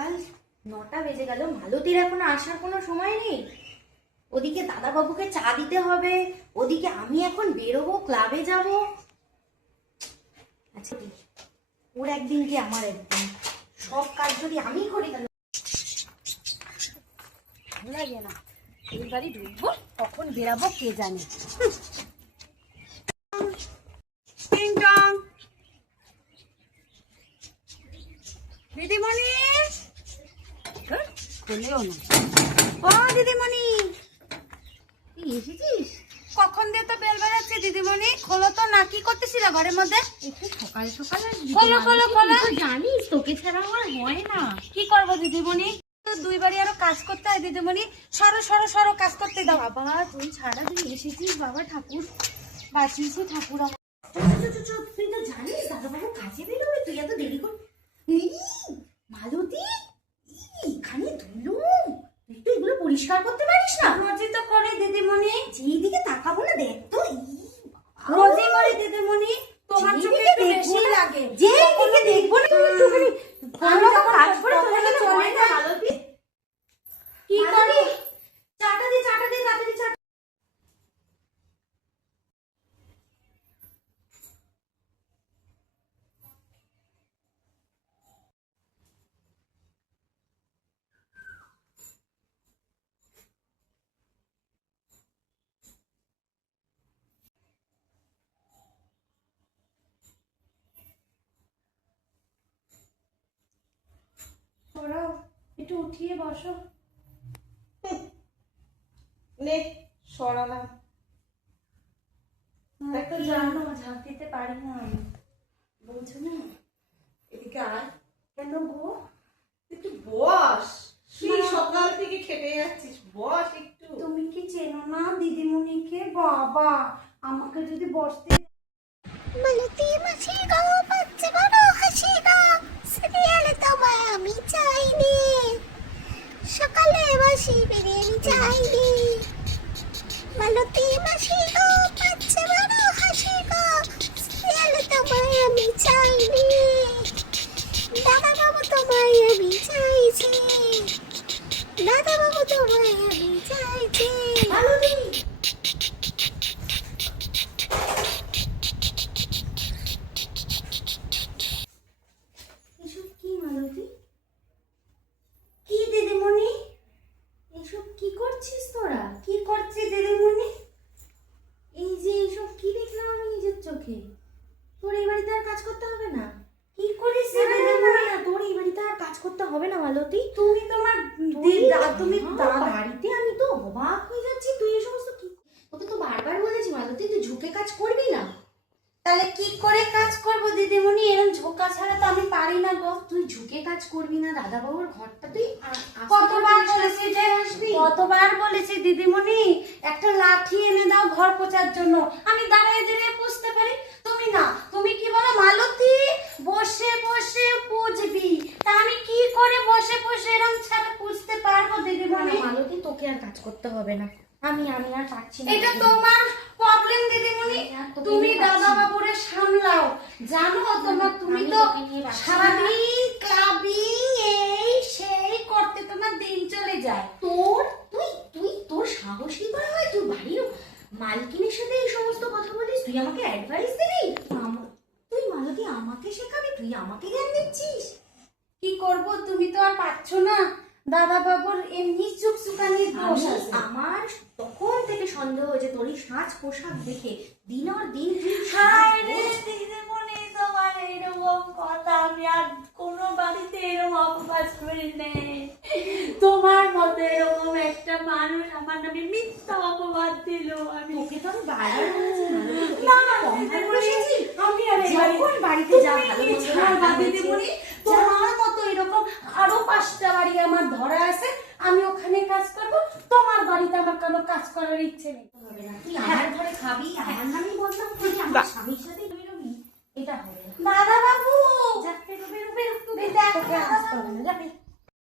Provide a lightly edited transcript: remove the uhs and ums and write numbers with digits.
সকাল 9টা বেজে গেল, মালতীর এখনো আসার কোনো সময় নেই। ওদিকে দাদাবাবুকে চা দিতে হবে, ওদিকে আমি এখন বেরোবো, ক্লাবে যাব। আচ্ছা ওর একদিন কি আমার একদিন, সব কাজ যদি আমি করি তাহলে ভালো লাগে না। এই বাড়ি ঢুকবো, কখন বেরাবো কে জানে। দিদিমণি খোলেও না। ও দিদিমণি এসেছিস? কখন দিয়ে তো বেল বাজাচ্ছে দিদিমণি, খোলো তো না। কি করতেছিল ঘরের মধ্যে? একটু সকাল সকাল খোলো খোলো খোলো। জানিস তোকে ছাড়া আমার হয় না। কি করবো দিদিমণি, তো দুই বাড়ি আরো কাজ করতে হয় দিদিমণি। সরো সরো সরো, কাজ করতে দাও। বাবা তুই ছাড়া তুই এসেছিস, বাবা ঠাকুর বাঁচিয়েছে ঠাকুর আমার। তুই তো জানিস দাদাবাবু কাজে বেরোবে, তুই এত দেরি কর। মালতী এখানে ধুলো, একটু এগুলো পরিষ্কার করতে পারিস না? রোজই তো করি দিদিমণি। যেই দিকে তাকাবো না দেখ তো, রোজই করি দিদিমণি, তোমার চোখে একটু বেশি লাগে। যে দিকে দেখবো না তুই একটুখানি আমি যখন কাজ করে চলে গেলে চলে হয় না। যায়। মালতী কি করি? চাটা দে তাড়াতাড়ি চাটা। সরাও, একটু উঠিয়ে বসো। নে সরালাম। তো জানো ঝাঁপ দিতে পারি না আমি। বলছো না এদিকে আয়, কেন গো? একটু বস। সেই সকাল থেকে খেটে যাচ্ছিস, বস একটু। তুমি কি চেনো না দিদিমণিকে? বাবা আমাকে যদি বসতে মালতী মাসি গো, পাচ্ছে বড় হাসি গো, সিরিয়ালে তোমায় আমি চাইনি, সকালে বাসি বিরিয়ানি চাইনি। মালতী মাসি গো, পাচ্ছে বড় হাসি গো, সিরিয়ালে তোমায় আমি চাইনি, দাদাবাবু তোমায় আমি চাইছি, দাদাবাবু তোমায় আমি চাইছি। মালতী এসব কি? মালতী কি দিদিমণি, এসব কি করছিস তোরা? কি করছি দিদিমণি? এই যে এসব কি দেখলাম আমি নিজের চোখে। তোর এই বাড়িতে আর কাজ করতে হবে না। কি করিস না, না, না, দিদিমণি? না, তোর এই বাড়িতে আর কাজ করতে হবে না মালতী। তুমি তোমার তুমি বাড়িতে আমি তো অবাক হয়ে যাচ্ছি, তুই এই সমস্ত কি। তোকে তো বারবার বলেছি মালতী তুই ঝুঁকে কাজ করবি না। তাহলে কি করে কাজ করব দিদিমণি? এরকম ঝোঁকা ছাড়া তো আমি পারি না গো। তুই ঝুঁকে কাজ করবি না, দাদাবাবুর ঘরটা তুই কতবার বলেছি যে কতবার বলেছি দিদিমণি একটা লাঠি এনে দাও ঘর পোছার জন্য, আমি দাঁড়িয়ে দাঁড়িয়ে পুষতে পারি। তুমি না, তুমি কি বলো মালতী বসে বসে পুজবি, তা আমি কি করে বসে বসে এরকম ছাড়া পুষতে পারবো দিদিমণি? মালতী তোকে আর কাজ করতে হবে না, আমি আর পারছি না। এটা তোমার প্রবলেম দিদিমণি, তুমি দাদা বাবুরে সামলাও। জানো তোমার, তুমি তো সারাদিন ক্লাবিং এই সেই করতে তোমার দিন চলে যায়। তোর সাহস কি করে হয়? তুই বাড়ির মালকিনের সাথে এই সমস্ত কথা বলিস? তুই আমাকে অ্যাডভাইস দিবি? তুই মালতী আমাকে শেখাবি? তুই আমাকে জ্ঞান দিচ্ছিস? কি করব, তুমি তো আর পারছো না। দাদা বাবুর এমনি চুকচুকানি দোষ আছে। আমার তখন থেকে সন্দেহ হয়েছে তোর এই সাজ পোশাক দেখে, দিনের দিন তুই হায় রে দিদিমণি, তোমার এরকম কথা আমি আর কোনো বাড়িতে এরকম অপবাদ করি নেই। তোমার মতো এরকম একটা মানুষ আমার নামে মিথ্যা অপবাদ দিল। আমি তোকে তো আমি বারবার বলেছি মালতী, না, তোকে কম দিদিমণি, বলেছি। আমি আর এই যখন বাড়িতে যা ভালো মন্দ রান্না হয়েছে, দিদিমণি, তোমার মতো এরকম আরো 5টা বাড়ি আমার ধরা আছে, আমি ওখানে কাজ করব। তোমার বাড়িতে আমার কোনো কাজ করার ইচ্ছে নেই। হবে না। তুই আমার ঘরে খাবি, আমার নামেই বদনাম করবি, আমার স্বামীর সাথে বেরোবি, এটা হবে না। দাদা বাবু যা বেরো বেরো বেরো, এই দেখো তোকে আর আসতে হবে না, যা বেরো।